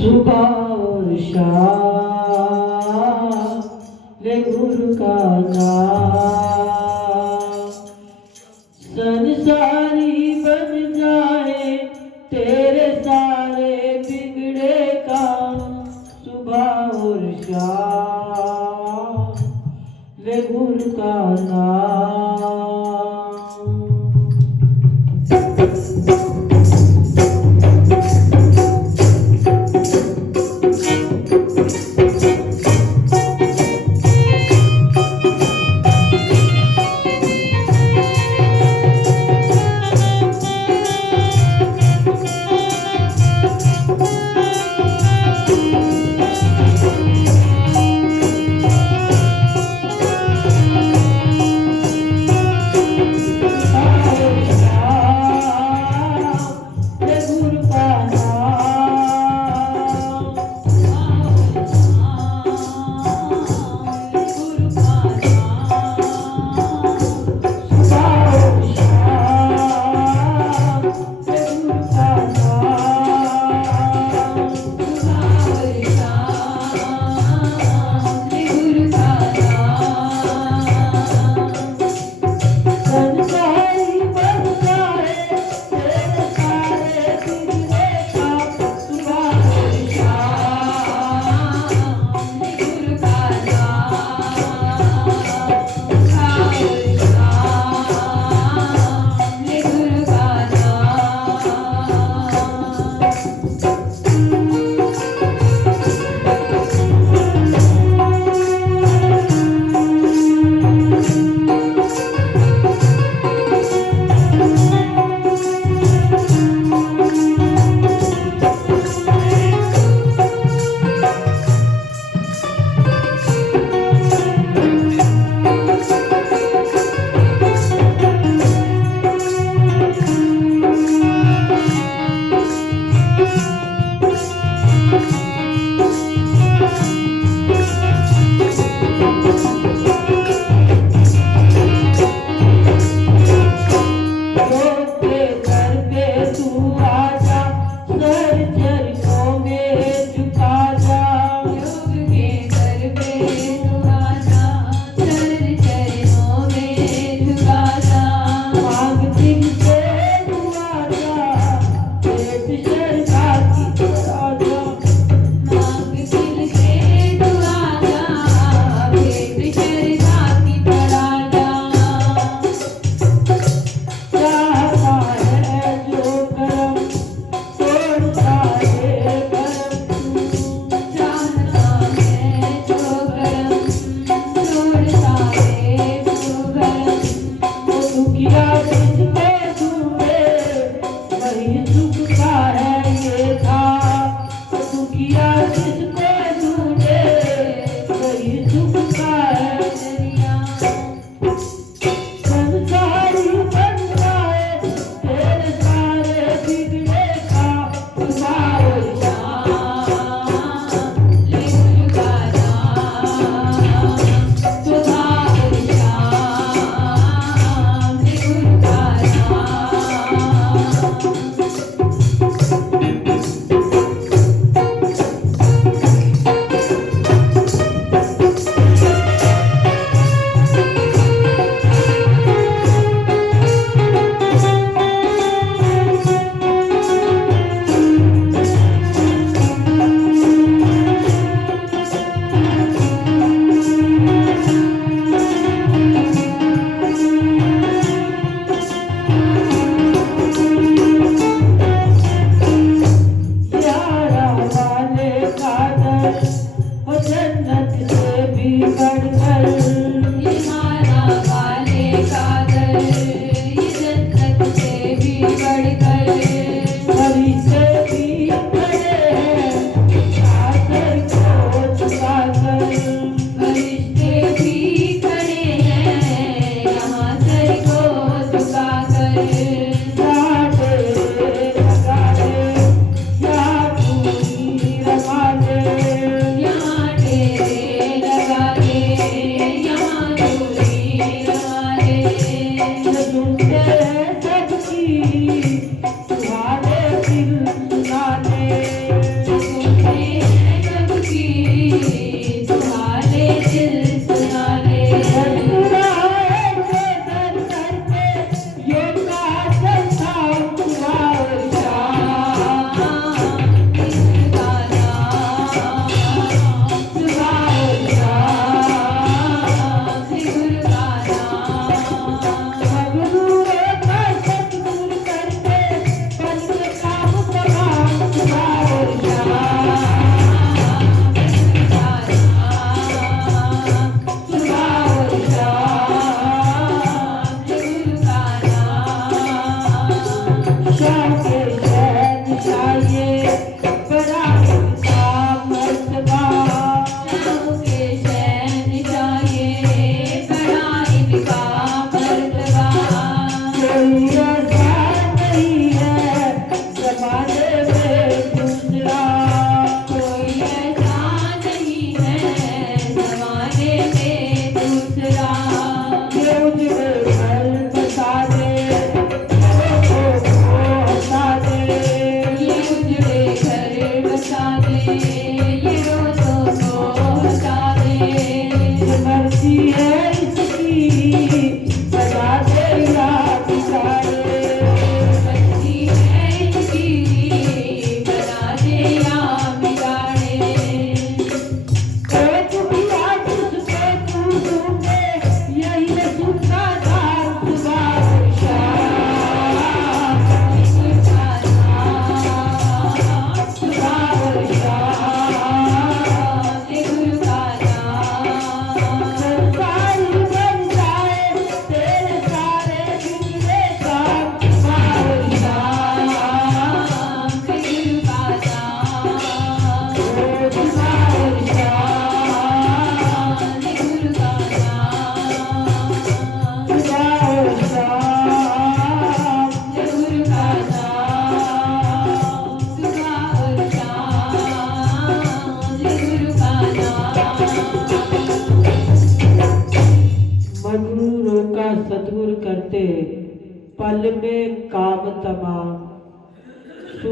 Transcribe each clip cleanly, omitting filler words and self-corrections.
सुबह और शाम ले गुरु का नाम। संसारी बन जाए तेरे सारे बिगड़े काम। सुबह और शाम ले गुरु का नाम।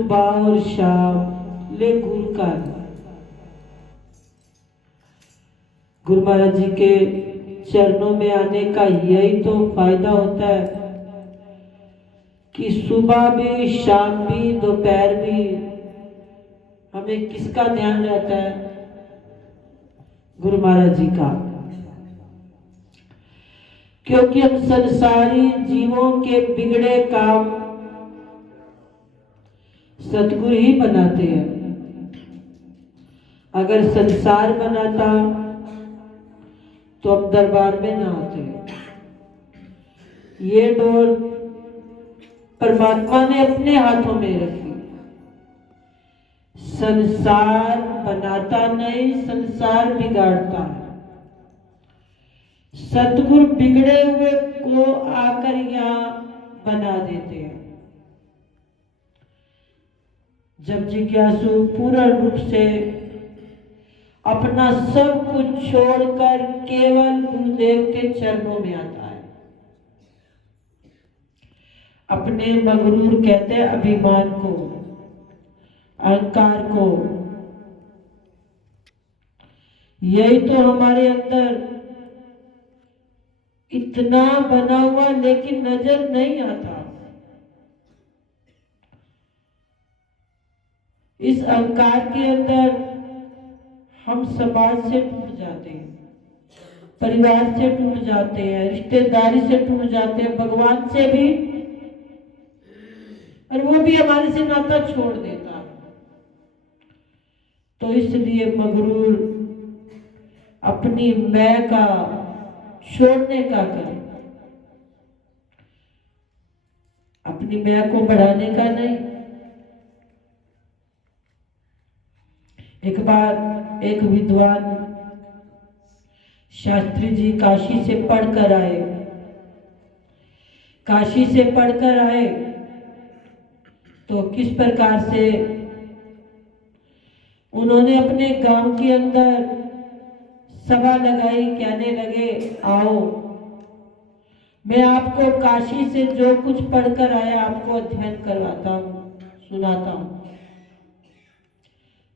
सुबह और शाम ले गुरु का नाम। गुरु महाराज जी के चरणों में आने का यही तो फायदा होता है कि सुबह भी, शाम भी, दोपहर भी हमें किसका ध्यान रहता है? गुरु महाराज जी का। क्योंकि हम संसारी जीवों के बिगड़े काम सतगुरु ही बनाते हैं। अगर संसार बनाता तो अब दरबार में ना आते। ये डोर परमात्मा ने अपने हाथों में रखी। संसार बनाता नहीं, संसार बिगाड़ता है। सतगुरु बिगड़े हुए को आकर यहां बना देते हैं। जब जिज्ञासु पूर्ण रूप से अपना सब कुछ छोड़कर केवल गुरुदेव के चरणों में आता है, अपने मगरूर कहते हैं अभिमान को, अहंकार को, यही तो हमारे अंदर इतना बना हुआ लेकिन नजर नहीं आता। इस अहंकार के अंदर हम समाज से टूट जाते हैं, परिवार से टूट जाते हैं, रिश्तेदारी से टूट जाते हैं, भगवान से भी, और वो भी हमारे से नाता छोड़ देता है। तो इसलिए मगरूर अपनी मैं का छोड़ने का करे, अपनी मैं को बढ़ाने का नहीं। एक बार एक विद्वान शास्त्री जी काशी से पढ़कर आए। काशी से पढ़कर आए तो किस प्रकार से उन्होंने अपने गांव के अंदर सभा लगाई। कहने लगे, आओ मैं आपको काशी से जो कुछ पढ़कर आया आपको अध्ययन करवाता हूँ, सुनाता हूँ।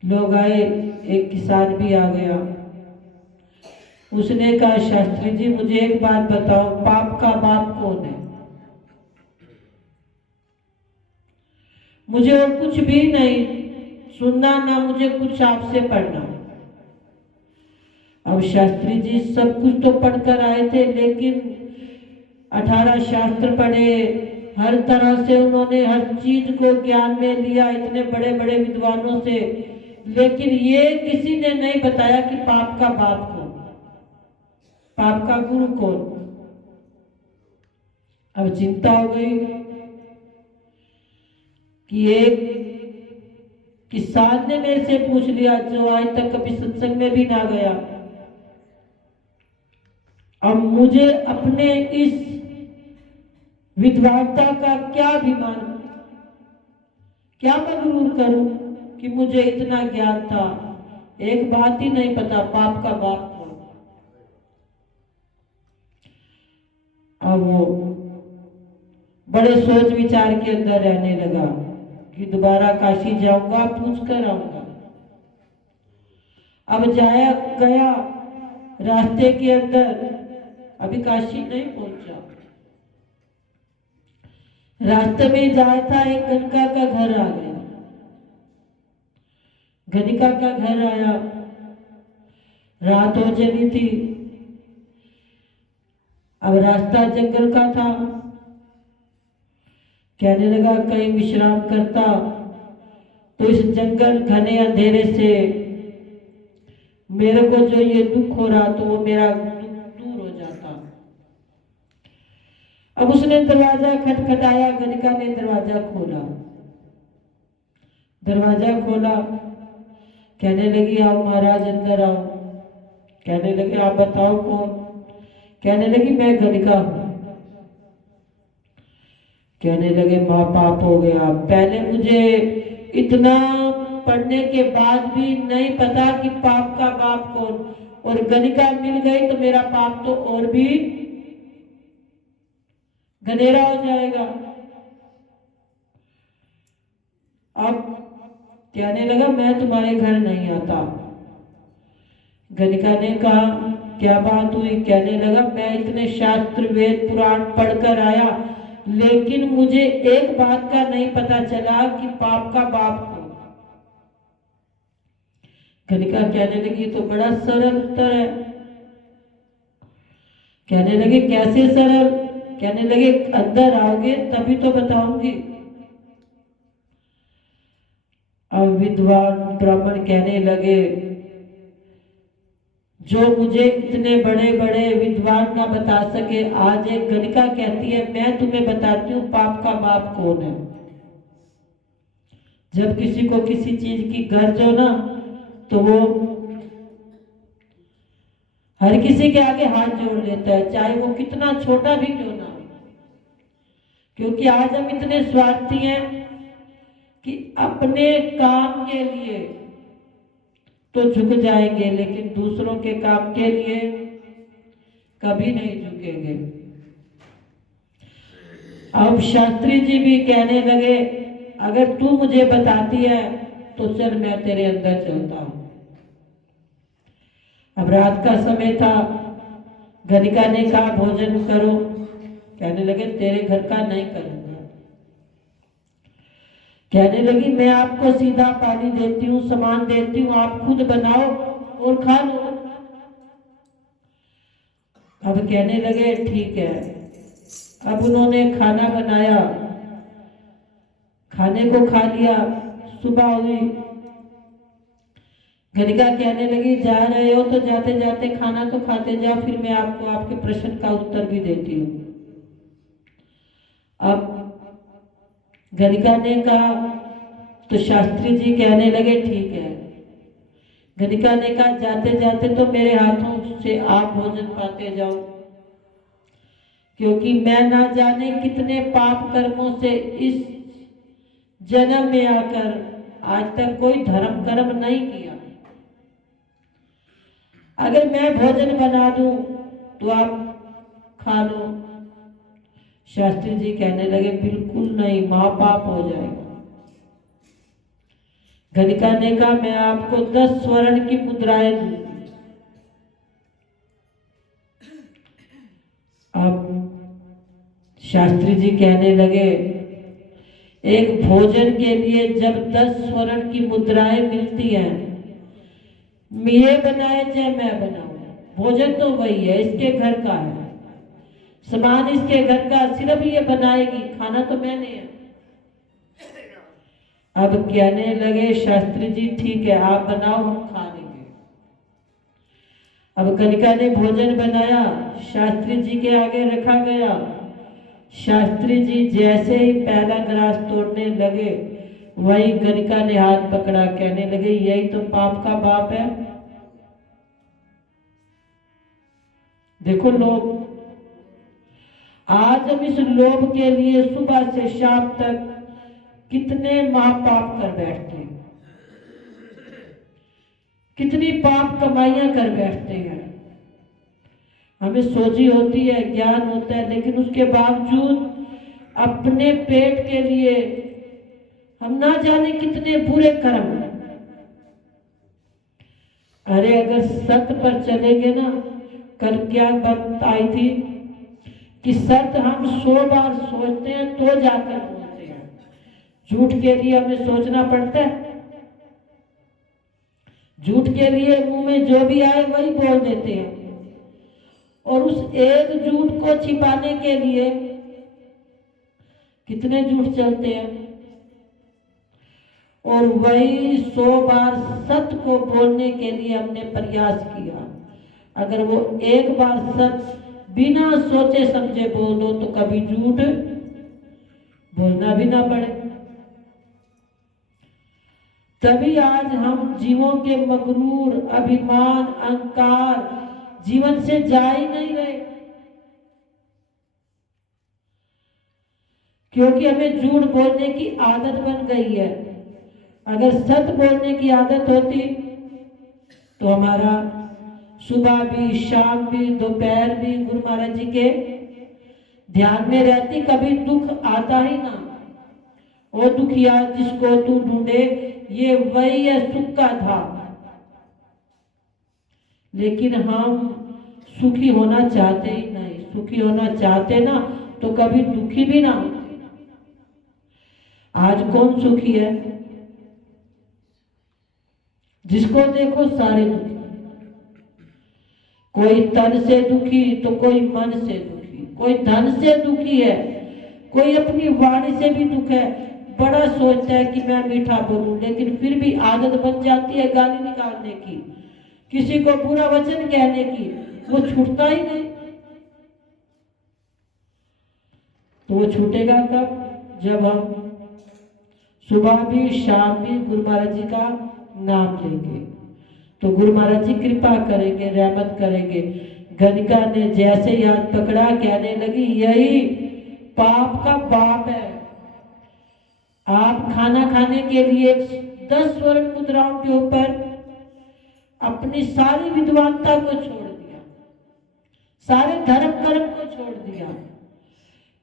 लोग आए, एक किसान भी आ गया। उसने कहा, शास्त्री जी मुझे एक बात बताओ, पाप का बाप कौन है? मुझे और कुछ भी नहीं सुनना, ना मुझे कुछ आपसे पढ़ना। अब शास्त्री जी सब कुछ तो पढ़कर आए थे, लेकिन 18 शास्त्र पढ़े, हर तरह से उन्होंने हर चीज को ज्ञान में लिया इतने बड़े बड़े विद्वानों से, लेकिन ये किसी ने नहीं बताया कि पाप का बाप कौन, पाप का गुरु कौन। अब चिंता हो गई कि एक किसान ने मेरे से पूछ लिया जो आज तक कभी सत्संग में भी ना गया। अब मुझे अपने इस विद्वानता का क्या अभिमान, क्या मगरूर करूं कि मुझे इतना ज्ञान था, एक बात ही नहीं पता, पाप का बाप कौन। अब वो बड़े सोच विचार के अंदर रहने लगा कि दोबारा काशी जाऊंगा, पूछ कर आऊंगा। अब जाया गया, रास्ते के अंदर अभी काशी नहीं पहुंचा, रास्ते में जाया था, एक गणिका का घर आ गया। गणिका का घर आया, रात हो चली थी। अब रास्ता जंगल का था। कहने लगा कहीं विश्राम करता तो इस जंगल घने अंधेरे से मेरे को जो ये दुख हो रहा तो वो मेरा दूर हो जाता। अब उसने दरवाजा खटखटाया, गणिका ने दरवाजा खोला। दरवाजा खोला, कहने लगी आओ महाराज अंदर आओ। कहने लगे आप बताओ कौन? कहने लगी मैं गणिका हूं। कहने लगे माँ पाप हो गया, पहले मुझे इतना पढ़ने के बाद भी नहीं पता कि पाप का बाप कौन, और गणिका मिल गई तो मेरा पाप तो और भी घनेरा हो जाएगा। अब कहने लगा मैं तुम्हारे घर नहीं आता। गणिका ने कहा क्या बात हुई? कहने लगा मैं इतने शास्त्र वेद पुराण पढ़कर आया, लेकिन मुझे एक बात का नहीं पता चला कि पाप का बाप कौन। गणिका कहने लगी तो बड़ा सरल उत्तर है। कहने लगे कैसे सरल? कहने लगे अंदर आओगे तभी तो बताऊंगी। अब विद्वान ब्राह्मण कहने लगे जो मुझे इतने बड़े बड़े विद्वान ना बता सके, आज एक गणिका कहती है मैं तुम्हें बताती हूँ पाप का बाप कौन है। जब किसी को किसी चीज की गर्ज हो ना तो वो हर किसी के आगे हाथ जोड़ लेता है, चाहे वो कितना छोटा भी क्यों ना हो। क्योंकि आज हम इतने स्वार्थी हैं कि अपने काम के लिए तो झुक जाएंगे, लेकिन दूसरों के काम के लिए कभी नहीं झुकेंगे। अब शास्त्री जी भी कहने लगे अगर तू मुझे बताती है तो चल मैं तेरे अंदर चलता हूं। अब रात का समय था। गणिका ने कहा भोजन करो। कहने लगे तेरे घर का नहीं करूंगा। कहने लगी मैं आपको सीधा पानी देती हूँ, सामान देती हूँ, आप खुद बनाओ और खा लो। अब कहने लगे ठीक है। अब उन्होंने खाना बनाया, खाने को खा लिया। सुबह हुई। गणिका कहने लगी जा रहे हो तो जाते जाते खाना तो खाते जाओ, फिर मैं आपको आपके प्रश्न का उत्तर भी देती हूँ। अब गणिका ने कहा तो शास्त्री जी कहने लगे ठीक है। गणिका ने कहा जाते जाते तो मेरे हाथों से आप भोजन पाते जाओ, क्योंकि मैं ना जाने कितने पाप कर्मों से इस जन्म में आकर आज तक कोई धर्म कर्म नहीं किया। अगर मैं भोजन बना दूं तो आप खा लो। शास्त्री जी कहने लगे बिल्कुल नहीं, महापाप हो जाएगा। गणिका ने कहा मैं आपको 10 स्वर्ण की मुद्राएं दूंगी। अब शास्त्री जी कहने लगे एक भोजन के लिए जब 10 स्वर्ण की मुद्राएं मिलती हैं, ये बनाए चाहे मैं बनाऊं, भोजन तो वही है, इसके घर का है, सामान इसके घर का, सिर्फ ये बनाएगी, खाना तो मैंने है। अब कहने लगे शास्त्री जी ठीक है आप बनाओ हम खा लेंगे। अब गणिका ने भोजन बनाया, शास्त्री जी के आगे रखा गया। शास्त्री जी जैसे ही पहला ग्रास तोड़ने लगे वही गणिका ने हाथ पकड़ा। कहने लगे यही तो पाप का बाप है। देखो लोग, आज हम इस लोभ के लिए सुबह से शाम तक कितने महापाप कर बैठते हैं, कितनी पाप कमाइयां कर बैठते हैं। हमें सोची होती है, ज्ञान होता है, लेकिन उसके बावजूद अपने पेट के लिए हम ना जाने कितने बुरे कर्म। अरे अगर सत्य पर चलेंगे ना, कल क्या बात आई थी कि सत्य हम 100 बार सोचते हैं तो जाकर बोलते हैं, झूठ के लिए हमें सोचना पड़ता है। झूठ के लिए मुंह में जो भी आए वही बोल देते हैं, और उस एक झूठ को छिपाने के लिए कितने झूठ चलते हैं। और वही 100 बार सत्य को बोलने के लिए हमने प्रयास किया। अगर वो एक बार सत्य बिना सोचे समझे बोल दो तो कभी झूठ बोलना भी ना पड़े। तभी आज हम जीवों के मगरूर, अभिमान, अहंकार जीवन से जा ही नहीं रहे, क्योंकि हमें झूठ बोलने की आदत बन गई है। अगर सत्य बोलने की आदत होती तो हमारा सुबह भी, शाम भी, दोपहर भी गुरु महाराज जी के ध्यान में रहती, कभी दुख आता ही ना। ओ दुखिया जिसको तू ढूंढे, ये वही है सुख का धाम। लेकिन हम सुखी होना चाहते ही नहीं। सुखी होना चाहते ना तो कभी दुखी भी ना होते। आज कौन सुखी है? जिसको देखो सारे दुखी। कोई तन से दुखी तो कोई मन से दुखी, कोई धन से दुखी है, कोई अपनी वाणी से भी दुख है। बड़ा सोचता है कि मैं मीठा बोलूं, लेकिन फिर भी आदत बन जाती है गाली निकालने की, किसी को बुरा वचन कहने की, वो छूटता ही नहीं। तो वो छूटेगा कब? जब हम सुबह भी शाम भी गुरु महाराज जी का नाम लेंगे तो गुरु महाराज जी कृपा करेंगे, रहमत करेंगे। गणिका ने जैसे याद पकड़ा, कहने लगी यही पाप का बाप है। आप खाना खाने के लिए 10 स्वर्ण मुद्राओं के ऊपर अपनी सारी विद्वानता को छोड़ दिया, सारे धर्म कर्म को छोड़ दिया।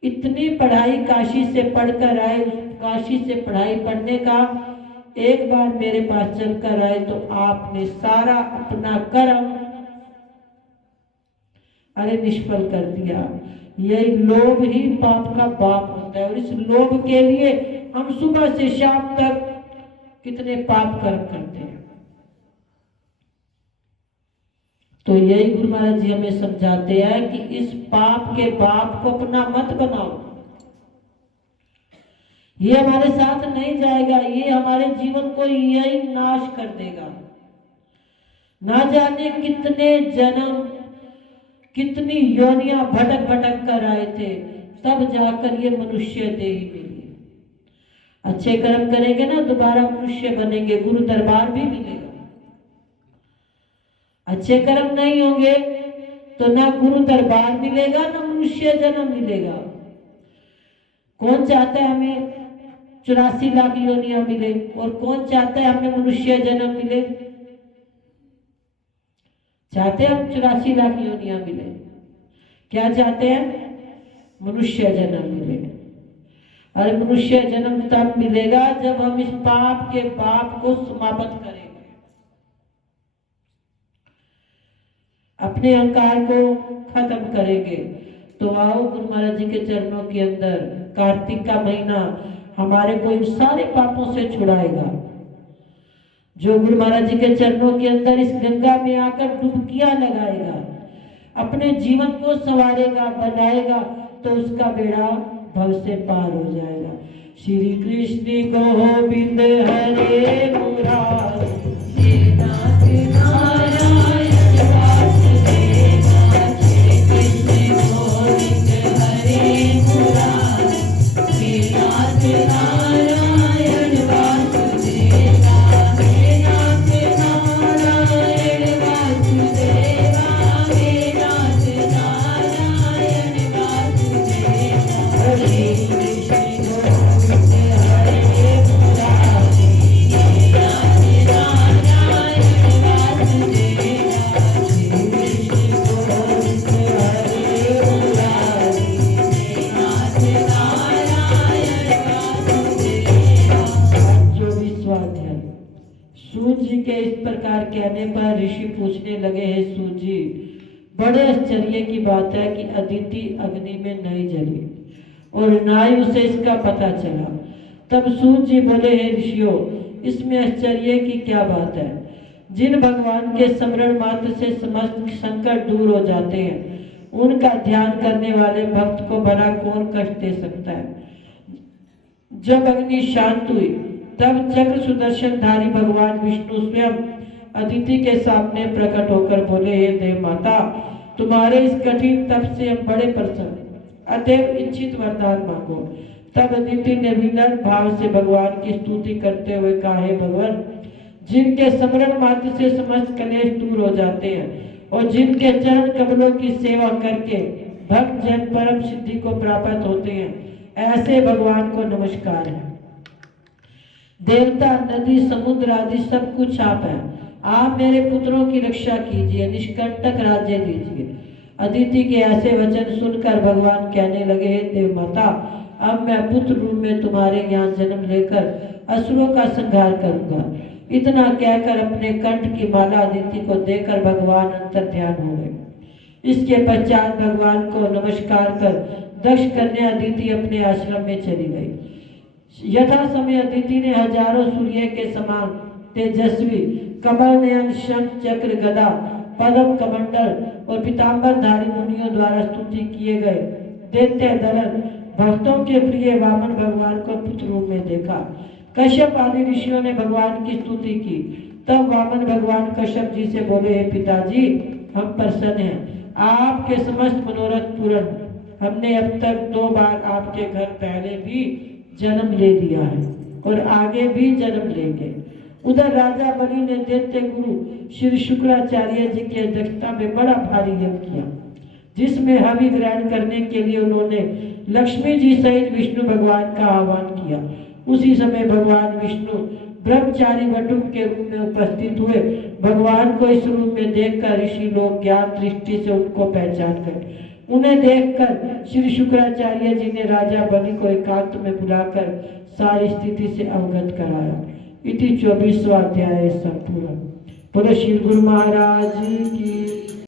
इतनी पढ़ाई काशी से पढ़कर आए, उस काशी से पढ़ाई पढ़ने का एक बार मेरे पास चलकर आए तो आपने सारा अपना कर्म निष्फल कर दिया। यही लोभ ही पाप का बाप होता है। और इस लोभ के लिए हम सुबह से शाम तक कितने पाप कर्म करते हैं। तो यही गुरु महाराज जी हमें समझाते हैं कि इस पाप के बाप को अपना मत बनाओ। ये हमारे साथ नहीं जाएगा, ये हमारे जीवन को यही नाश कर देगा। ना जाने कितने जन्म, कितनी योनियां भटक भटक कर आए थे, तब जाकर ये मनुष्य देह मिली। अच्छे कर्म करेंगे ना दोबारा मनुष्य बनेंगे, गुरु दरबार भी मिलेगा। अच्छे कर्म नहीं होंगे तो ना गुरु दरबार मिलेगा, ना मनुष्य जन्म मिलेगा। कौन चाहता है हमें 84 लाख योनियां मिले? और कौन चाहता है हमें मनुष्य जन्म मिले? चाहते हैं हम 84 लाख योनियां मिले। क्या चाहते हैं? मनुष्य जन्म मिले। और मनुष्य जन्म तब मिलेगा जब हम इस पाप के पाप को समाप्त करेंगे, अपने अहंकार को खत्म करेंगे। तो आओ गुरु महाराज जी के चरणों के अंदर, कार्तिक का महीना हमारे को इन सारे पापों से छुड़ाएगा। जो गुरु महाराज जी के चरणों के अंदर इस गंगा में आकर डुबकियां लगाएगा, अपने जीवन को संवारेगा, बनाएगा, तो उसका बेड़ा भव से पार हो जाएगा। श्री कृष्ण गोविंद हरे मुरारी, कहने पर ऋषि पूछने लगे, हैं सूत जी, बड़े आश्चर्य की बात है कि अदिति अग्नि में नहीं जली और ना ही उसे इसका पता चला। तब सूत जी बोले, हे ऋषियों, इसमें आश्चर्य की क्या बात है? जिन भगवान के स्मरण मात्र से समस्त संकट दूर हो जाते हैं, उनका ध्यान करने वाले भक्त को भला कौन कष्ट दे सकता है? जब अग्नि शांत हुई तब चक्र सुदर्शनधारी भगवान विष्णु स्वयं अदिति के सामने प्रकट होकर बोले, हे देव माता, तुम्हारे इस कठिन तप से हम बड़े प्रसन्न, अतएव इच्छित वरदान मांगो। तब अदिति ने विनम्र भाव से भगवान की स्तुति करते हुए कहा, हे भगवान, जिनके स्मरण मात्र से समस्त कलेश दूर हो जाते हैं और जिनके चरण कमलों की सेवा करके भक्त जन परम सिद्धि को प्राप्त होते हैं, ऐसे भगवान को नमस्कार है। देवता, नदी, समुद्र आदि सब कुछ आप हैं। आप मेरे पुत्रों की रक्षा कीजिए, निष्कंटक राज्य दीजिए। अदिति के ऐसे वचन सुनकर भगवान कहने लगे, हे देव माता, अब मैं पुत्र रूप में तुम्हारे यहाँ जन्म लेकर असुरों का संहार करूंगा। इतना कहकर अपने कंठ की माला अदिति को देकर भगवान अंतर ध्यान हो गए। इसके पश्चात भगवान को नमस्कार कर दक्ष कन्या अदिति अपने आश्रम में चली गई। यथा समय अदिति ने हजारों सूर्य के समान तेजस्वी कमल नयन शंख चक्र गदा पद्म कमंडल और पीताम्बरधारी मुनियों द्वारा स्तुति किए गए दैत्य दलन भक्तों के प्रिय वामन भगवान को पुत्र रूप में देखा। कश्यप आदि ऋषियों ने भगवान की स्तुति की। तब वामन भगवान कश्यप जी से बोले, हे पिताजी, हम प्रसन्न हैं, आपके समस्त मनोरथ पूर्ण। हमने अब तक 2 बार आपके घर पहले भी जन्म ले लिया है और आगे भी जन्म लेंगे। उधर राजा बलि ने दैत्य गुरु श्री शुक्राचार्य जी की अध्यक्षता में बड़ा भारी यज्ञ किया, जिसमें हवि ग्रहण करने के लिए उन्होंने लक्ष्मी जी सहित विष्णु भगवान का आह्वान किया। उसी समय भगवान विष्णु ब्रह्मचारी वटुक के रूप में उपस्थित हुए। भगवान को इस रूप में देखकर ऋषि लोग ज्ञान दृष्टि से उनको पहचान गए। उन्हें देखकर श्री शुक्राचार्य जी ने राजा बलि को एकांत में बुलाकर सारी स्थिति से अवगत कराया। इति 24वां अध्याय संपूर्ण। बोलो श्री गुरु महाराज की।